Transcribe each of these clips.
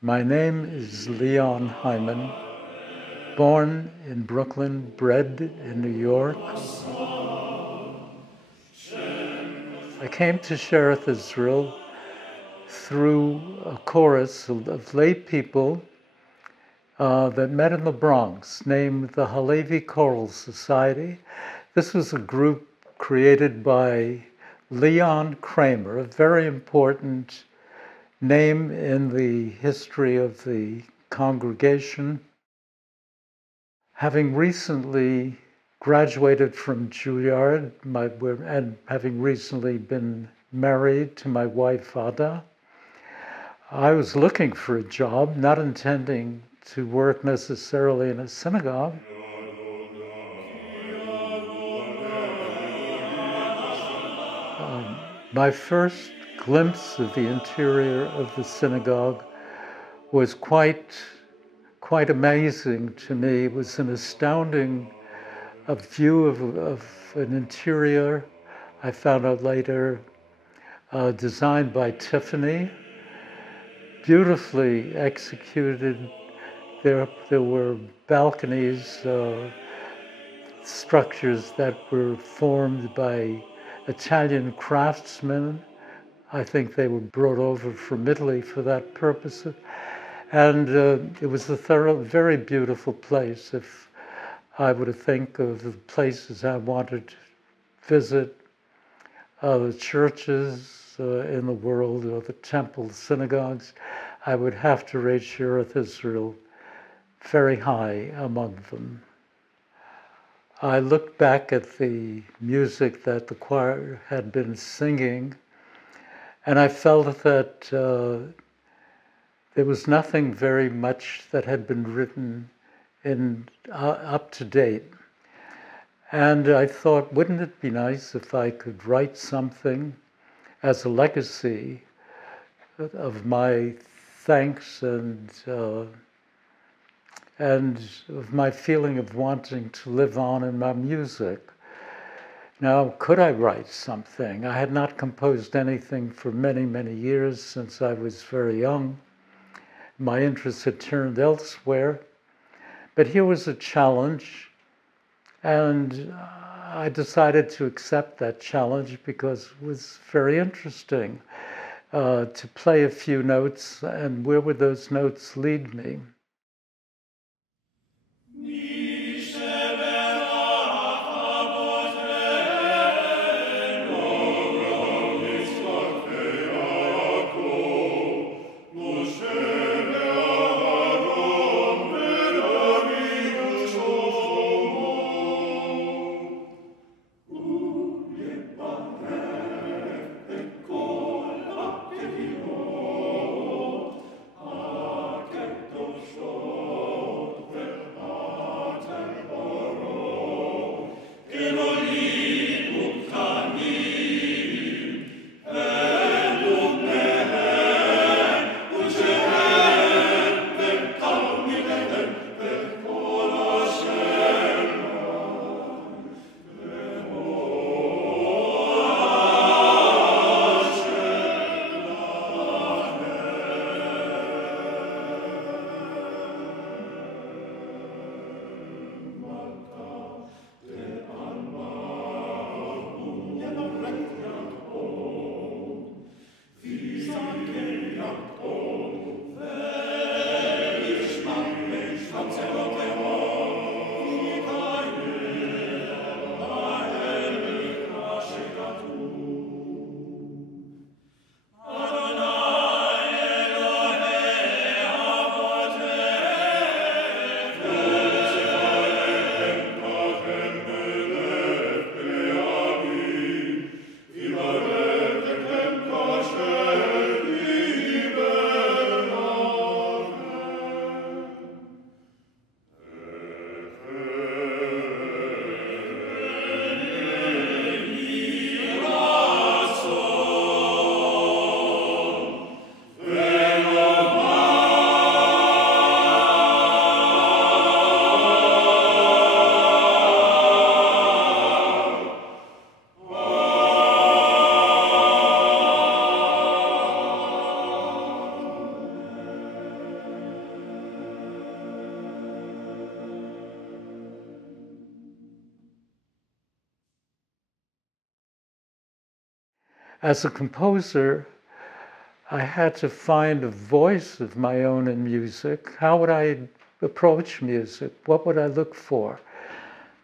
My name is Leon Hyman, born in Brooklyn, bred in New York. I came to Shearith Israel through a chorus of lay people that met in the Bronx, named the Halevi Choral Society. This was a group created by Leon Kramer, a very important name in the history of the congregation. Having recently graduated from Juilliard and having recently been married to my wife Ada, I was looking for a job, not intending to work necessarily in a synagogue. My first glimpse of the interior of the synagogue was quite amazing to me. It was an astounding view of an interior, I found out later, designed by Tiffany, beautifully executed. There were balconies, structures that were formed by Italian craftsmen. I think they were brought over from Italy for that purpose. And it was a very beautiful place. If I were to think of the places I wanted to visit, the churches in the world, or the temples, synagogues, I would have to rate Shearith Israel very high among them. I looked back at the music that the choir had been singing, and I felt that there was nothing very much that had been written up to date. And I thought, wouldn't it be nice if I could write something as a legacy of my thanks and of my feeling of wanting to live on in my music. Now, could I write something? I had not composed anything for many, many years since I was very young. My interest had turned elsewhere. But here was a challenge, and I decided to accept that challenge because it was very interesting to play a few notes, and where would those notes lead me? As a composer, I had to find a voice of my own in music. How would I approach music? What would I look for?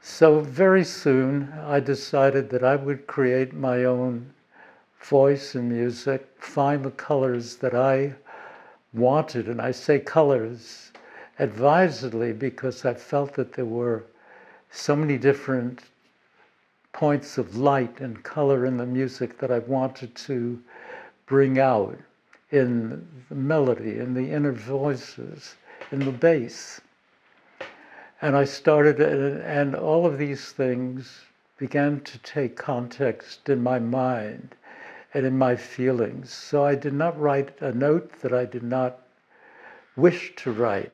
So very soon I decided that I would create my own voice in music, find the colors that I wanted. And I say colors advisedly because I felt that there were so many different points of light and color in the music that I wanted to bring out in the melody, in the inner voices, in the bass. And I started, and all of these things began to take context in my mind and in my feelings. So I did not write a note that I did not wish to write.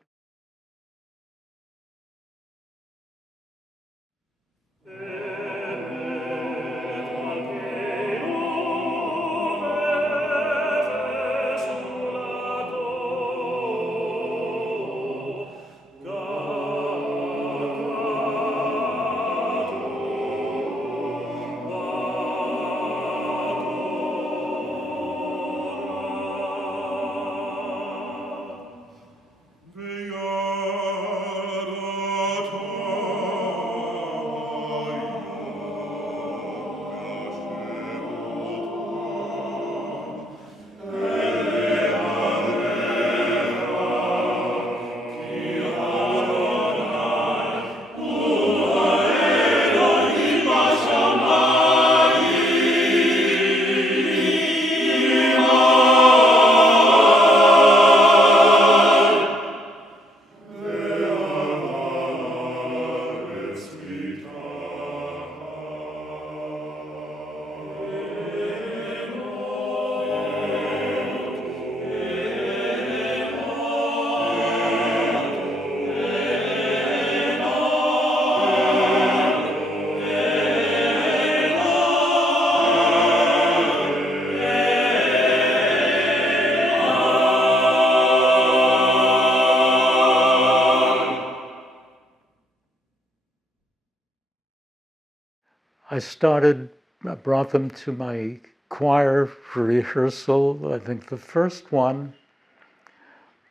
I brought them to my choir for rehearsal. I think the first one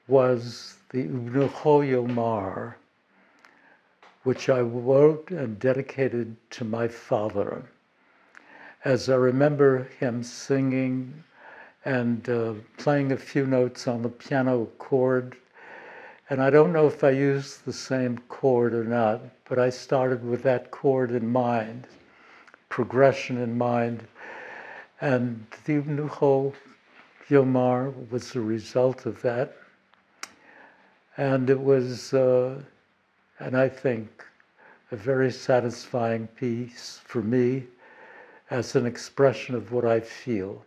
was the Ubnucho Yomar, which I wrote and dedicated to my father. As I remember him singing and playing a few notes on the piano chord, and I don't know if I used the same chord or not, but I started with that chord in mind, progression in mind, and the Ubnucho Yomar was the result of that. And it was, and I think, a very satisfying piece for me as an expression of what I feel.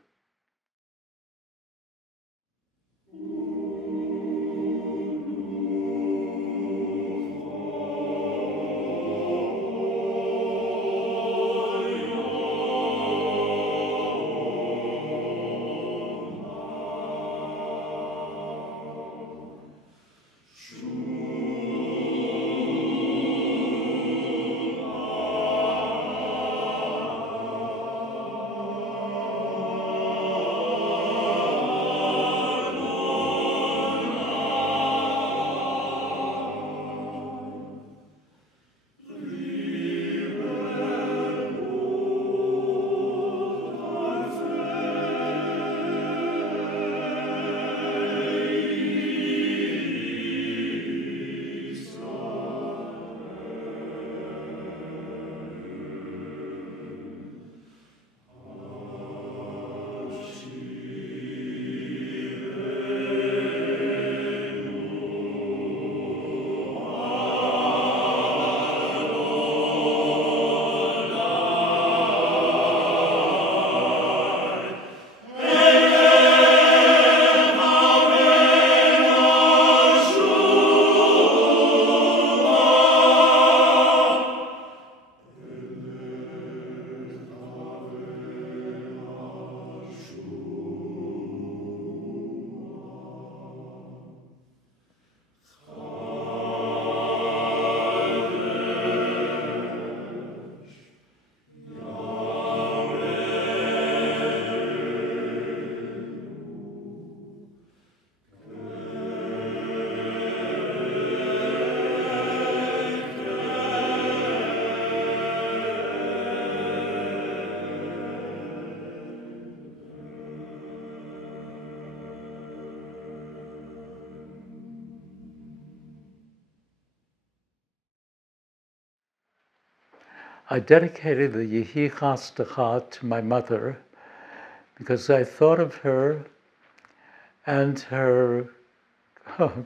I dedicated the Yehi Chasdecha to my mother because I thought of her and her,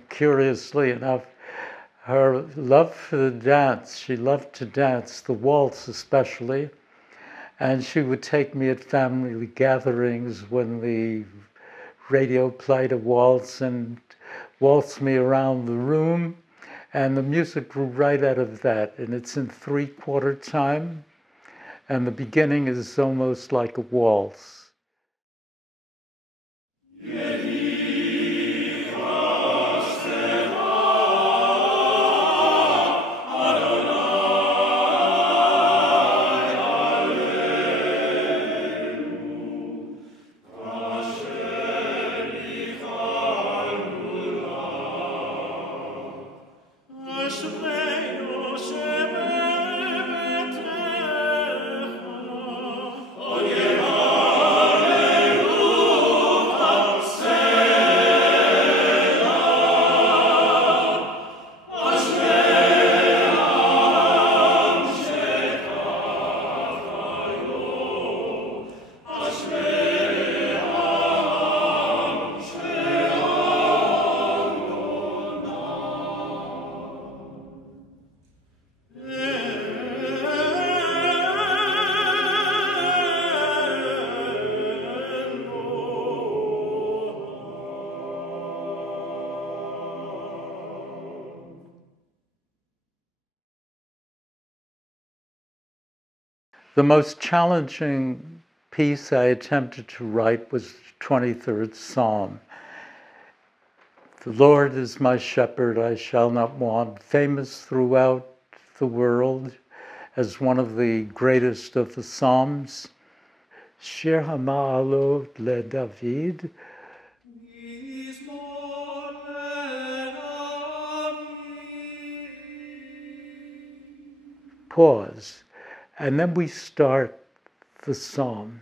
curiously enough, her love for the dance. She loved to dance, the waltz especially, and she would take me at family gatherings when the radio played a waltz and waltz me around the room, and the music grew right out of that, and it's in 3/4 time, and the beginning is almost like a waltz. The most challenging piece I attempted to write was the 23rd Psalm. The Lord is my shepherd, I shall not want, famous throughout the world as one of the greatest of the Psalms. Shir Hama'alot le David. Pause. And then we start the psalm.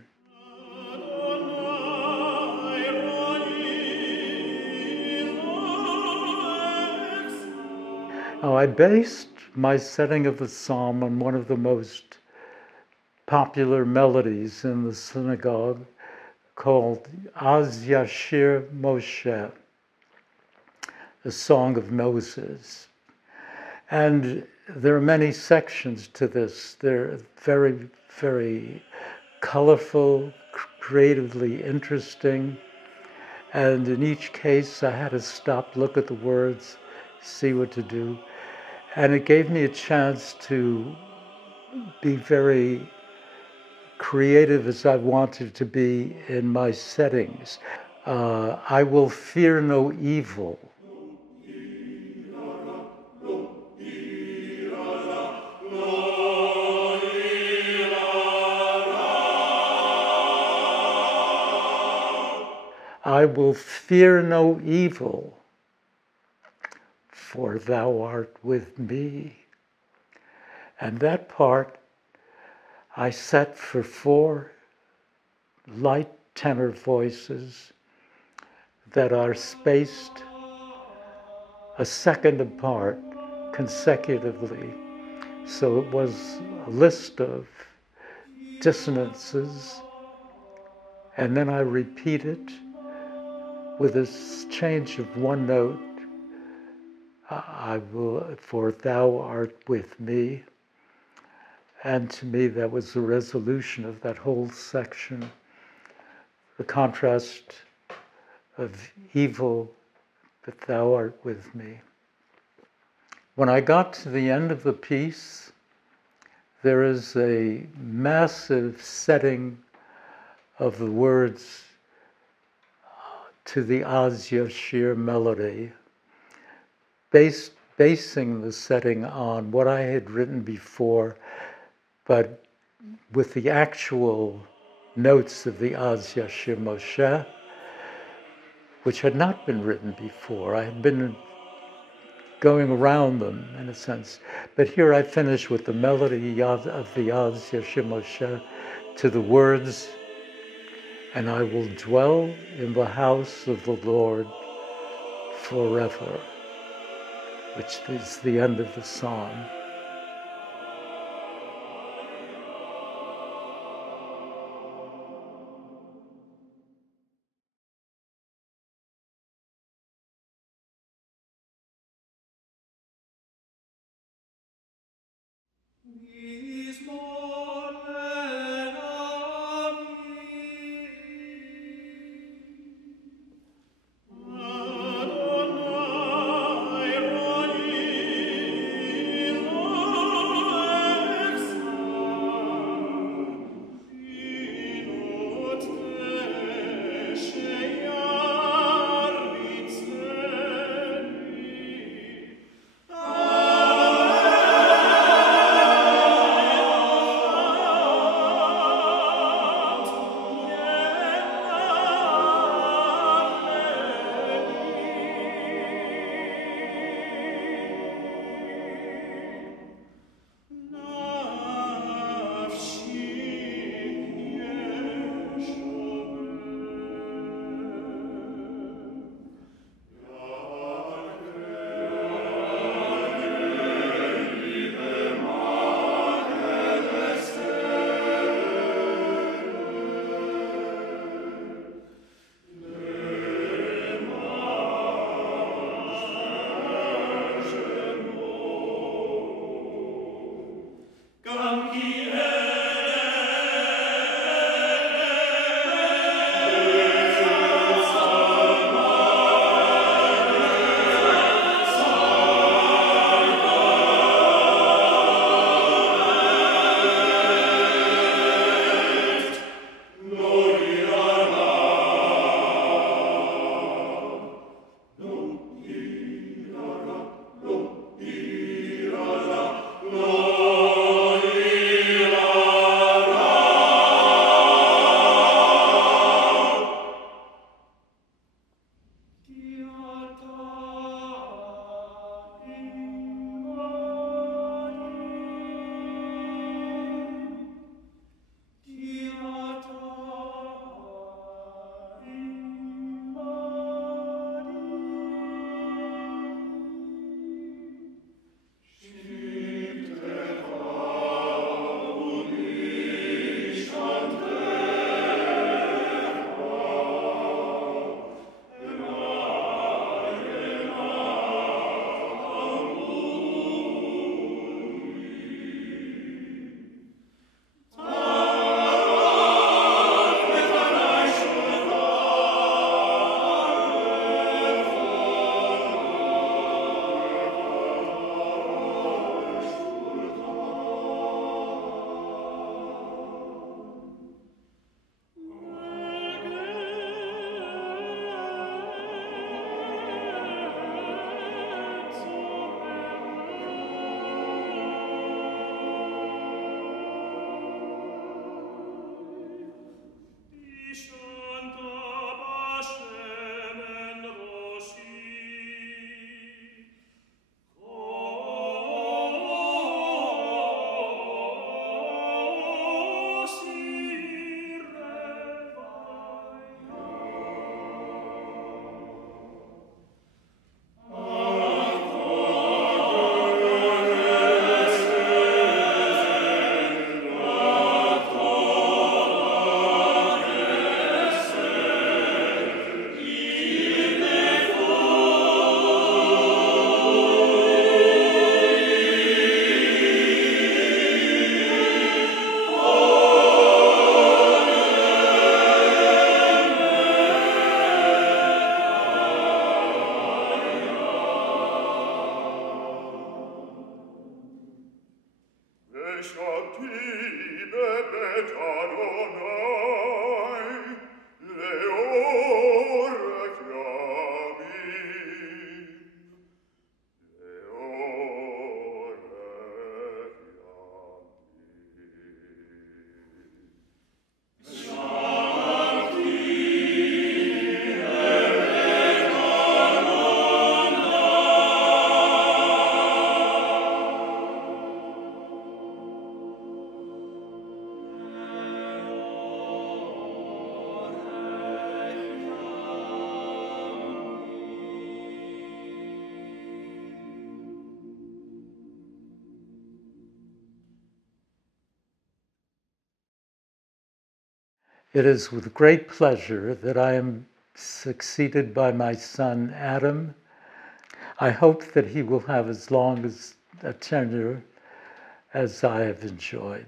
Now, I based my setting of the psalm on one of the most popular melodies in the synagogue called Az Yashir Moshe, the Song of Moses. And there are many sections to this. They're very, very colorful, creatively interesting. And in each case, I had to stop, look at the words, see what to do. And it gave me a chance to be very creative as I wanted to be in my settings. I will fear no evil. I will fear no evil, for thou art with me. And that part I set for 4 light tenor voices that are spaced a second apart consecutively. So it was a list of dissonances, and then I repeat it with a change of one note. I will, for thou art with me. And to me, that was the resolution of that whole section, the contrast of evil, but thou art with me. When I got to the end of the piece, there is a massive setting of the words to the Az Yashir melody, basing the setting on what I had written before, but with the actual notes of the Az Yashir Moshe, which had not been written before. I had been going around them, in a sense. But here I finish with the melody of the Az Yashir Moshe to the words, and I will dwell in the house of the Lord forever, which is the end of the psalm. It is with great pleasure that I am succeeded by my son Adam. I hope that he will have as long as a tenure as I have enjoyed.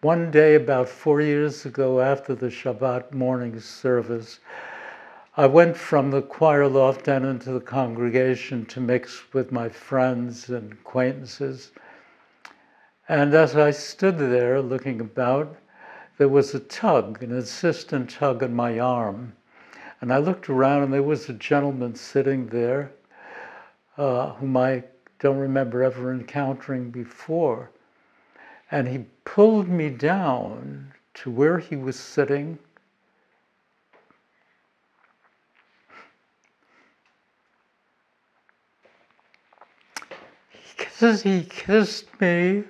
One day, about 4 years ago, after the Shabbat morning service, I went from the choir loft down into the congregation to mix with my friends and acquaintances. And as I stood there looking about, there was a tug, an insistent tug on my arm. And I looked around, and there was a gentleman sitting there whom I don't remember ever encountering before. And he pulled me down to where he was sitting. He kissed me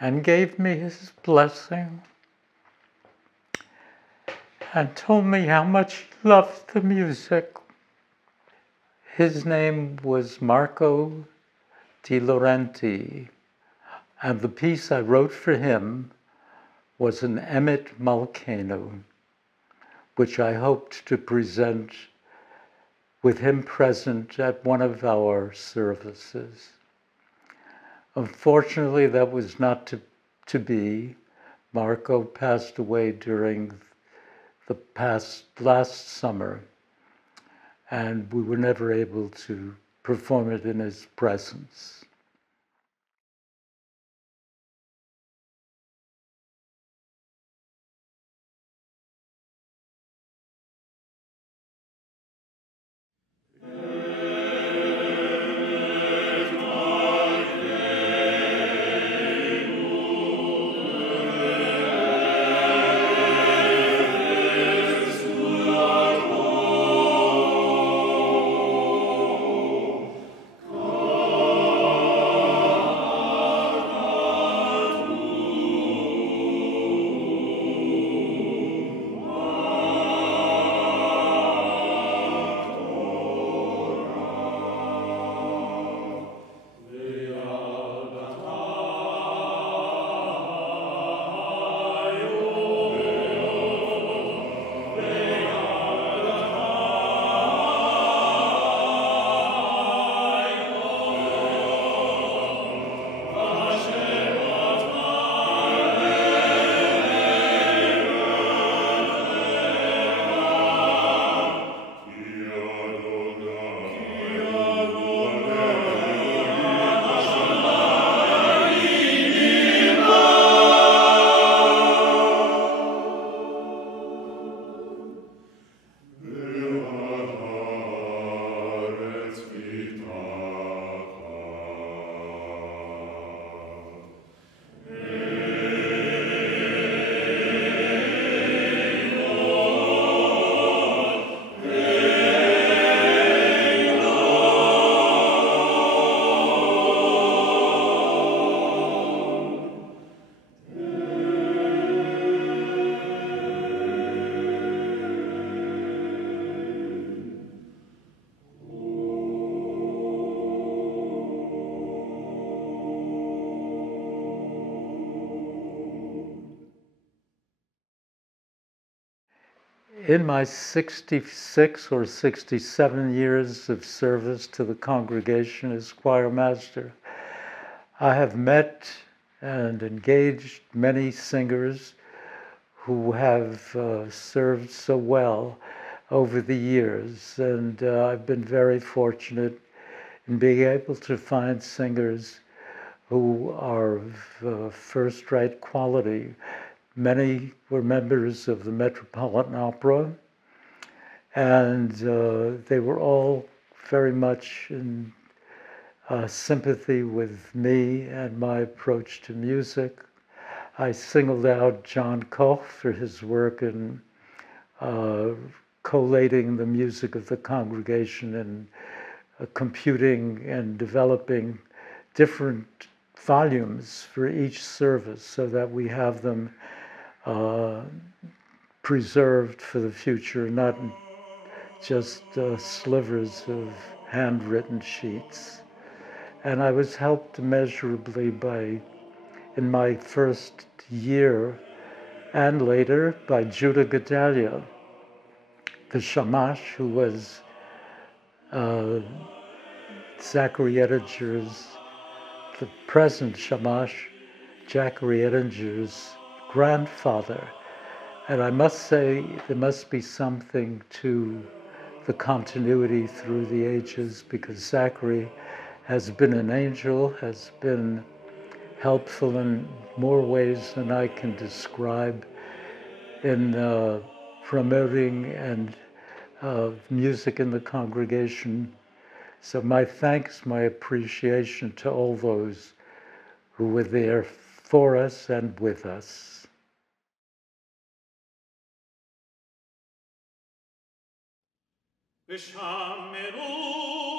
and gave me his blessing and told me how much he loved the music. His name was Marco Di Laurenti, and the piece I wrote for him was an Emet Malkenu, which I hoped to present with him present at one of our services. Unfortunately, that was not to be. Marco passed away during the last summer, and we were never able to perform it in his presence. In my 66 or 67 years of service to the congregation as choir master, I have met and engaged many singers who have served so well over the years, and I've been very fortunate in being able to find singers who are of first-rate quality. Many were members of the Metropolitan Opera, and they were all very much in sympathy with me and my approach to music. I singled out John Koch for his work in collating the music of the congregation and computing and developing different volumes for each service so that we have them preserved for the future, not just slivers of handwritten sheets. And I was helped immeasurably by, in my first year and later, by Judah Gedalia, the shamash who was Zachary Ettinger's, the present shamash, Zachary Ettinger's grandfather. And I must say, there must be something to the continuity through the ages, because Zachary has been an angel, has been helpful in more ways than I can describe in promoting and music in the congregation. So my thanks, my appreciation to all those who were there for us and with us. Beshamenu